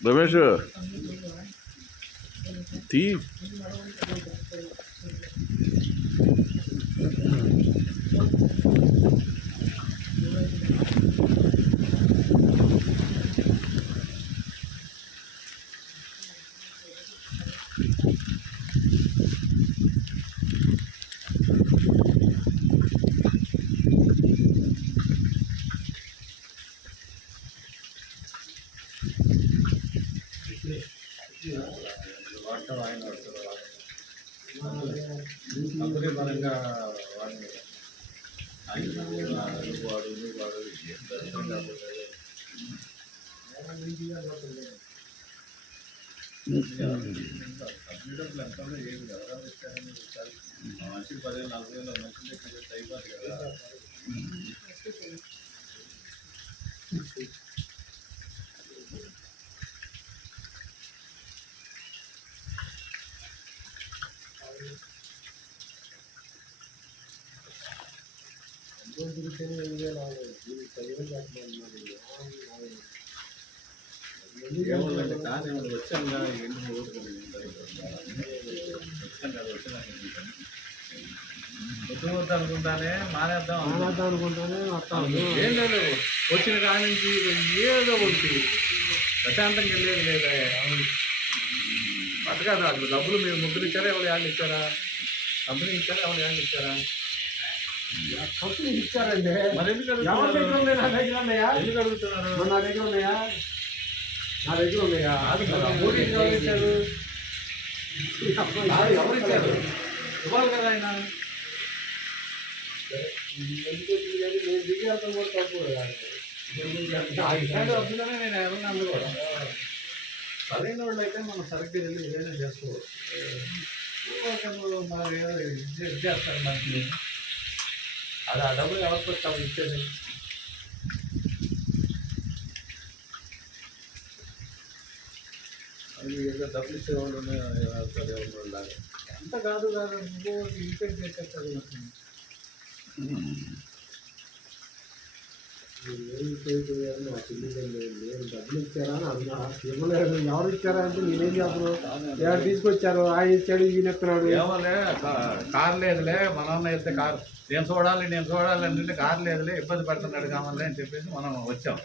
రమేష్ తీ వాడతాం ఆయన వాడతారు కంపెనీ పరంగా వాడిని వాడు కంప్యూటర్లు ఎంత ఏమి ఎవరైనా ఇచ్చారని మంచి 10,000-40,000 మంచి అయిపోతుంది కదా. ఏమోనండి కానీ వచ్చాక ఎన్ని ఓటుకుంది వద్దు అనుకుంటానే మానేద్దాం అనుకుంటానే ఏం లేదు వచ్చిన కాడి నుంచి ఏదో ఒకటి ప్రశాంతంగా వెళ్ళేది లేదా అటు కాదు అసలు డబ్బులు మీరు ముగ్గురు ఇచ్చారా ఎవరు యాళ్ళు ఇచ్చారా కంపెనీ ఇచ్చారా ఎవరు యాళ్ళు ఇచ్చారా కంపెనీ ఇచ్చారండి మరి ఎందుకు ఎందుకు అడుగుతున్నారు నా దగ్గర ఉన్నాయా మోడీ ఎవరు ఇచ్చారు ఎవరు ఇచ్చారు ఇవ్వాలి కదా ఆయన నేను దిగేంత కూడా తప్పు అప్పుడుగానే నేను ఎవరిని అందుకోవడం సరైన వాళ్ళు అయితే మనం సరిగ్గా వెళ్ళి ఏదైనా చేసుకోవచ్చు మనం ఏదో ఇది చేస్తారు మనకి అది ఆ డబ్బులు ఎవరికి వస్తాము ఇచ్చేది అది ఏదో డబ్బులు ఇచ్చేవాళ్ళు లాగా ఎంత కాదు ఇంకేం చేసేస్తారు డబ్బులు ఇచ్చారా అని ఇవ్వలేదు ఎవరు ఇచ్చారా అంటే నేనేం చెప్పను ఎవరు తీసుకొచ్చారు ఆయన ఇచ్చాడు ఈయన ఎత్తున్నాడు ఏమోలే కారు లేదులే మన వెళ్తే కారు నేను చూడాలి అంటే కారు లేదులే ఇబ్బంది పడుతున్నాడు కావాలి అని చెప్పేసి మనం వచ్చాం